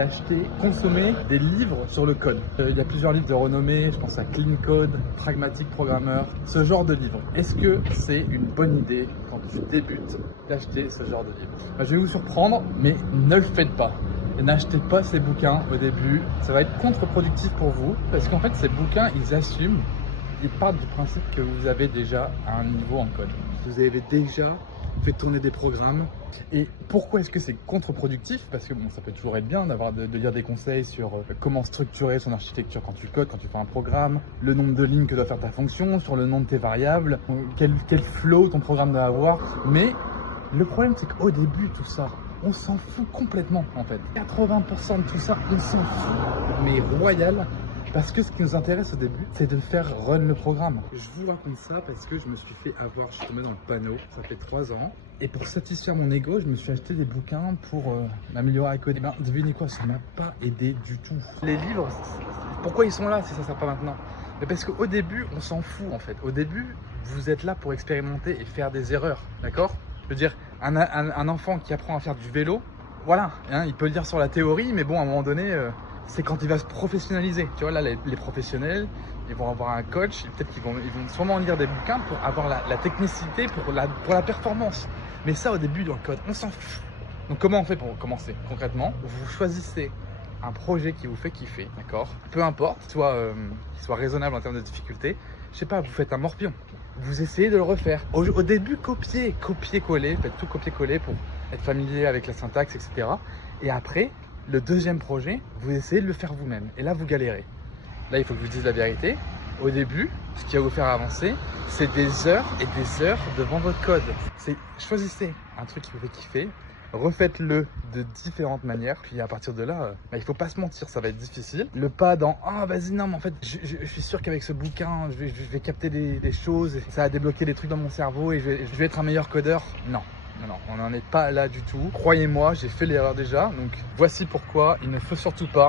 Acheter, consommer des livres sur le code. Il y a plusieurs livres de renommée, je pense à Clean Code, Pragmatic Programmer, ce genre de livres. Est-ce que c'est une bonne idée quand tu débutes d'acheter ce genre de livre? Je vais vous surprendre, mais ne le faites pas. Et n'achetez pas ces bouquins au début, ça va être contre-productif pour vous, parce qu'en fait ces bouquins, ils partent du principe que vous avez déjà un niveau en code. Vous avez déjà fait tourner des programmes. Et pourquoi est-ce que c'est contre-productif? Parce que bon, ça peut toujours être bien de lire des conseils sur comment structurer son architecture quand tu codes, quand tu fais un programme, le nombre de lignes que doit faire ta fonction, sur le nom de tes variables, quel flow ton programme doit avoir. Mais le problème, c'est qu'au début, tout ça, on s'en fout complètement en fait. 80% de tout ça, on s'en fout, mais royal. Parce que ce qui nous intéresse au début, c'est de faire run le programme. Je vous raconte ça parce que je me suis fait avoir, je suis tombé dans le panneau, ça fait 3 ans. Et pour satisfaire mon ego, je me suis acheté des bouquins pour m'améliorer à coder. Ben, devinez quoi, ça m'a pas aidé du tout. Les livres, pourquoi ils sont là si ça sert pas maintenant? Mais parce qu'au début, on s'en fout en fait. Au début, vous êtes là pour expérimenter et faire des erreurs, d'accord? Je veux dire, un enfant qui apprend à faire du vélo, voilà, hein, il peut le dire sur la théorie, mais bon, à un moment donné... c'est quand il va se professionnaliser. Tu vois, là, les professionnels, ils vont avoir un coach, peut-être qu'ils vont sûrement lire des bouquins pour avoir la technicité, pour la performance. Mais ça, au début, dans le code, on s'en fout. Donc, comment on fait pour commencer? Concrètement, vous choisissez un projet qui vous fait kiffer, d'accord? Peu importe, qu'il soit raisonnable en termes de difficulté. Je sais pas, vous faites un morpion. Vous essayez de le refaire. Au début, copier-coller, faites tout copier-coller pour être familier avec la syntaxe, etc. Et après, le deuxième projet, vous essayez de le faire vous-même. Et là, vous galérez. Là, il faut que je vous dise la vérité. Au début, ce qui va vous faire avancer, c'est des heures et des heures devant votre code. Choisissez un truc qui vous fait kiffer, refaites-le de différentes manières. Puis à partir de là, il faut pas se mentir, ça va être difficile. Le pas dans « Ah, vas-y, non, mais en fait, je suis sûr qu'avec ce bouquin, je vais capter des choses, et ça va débloquer des trucs dans mon cerveau et je vais être un meilleur codeur. » Non. Non, on n'en est pas là du tout. Croyez-moi, j'ai fait l'erreur déjà. Donc voici pourquoi il ne faut surtout pas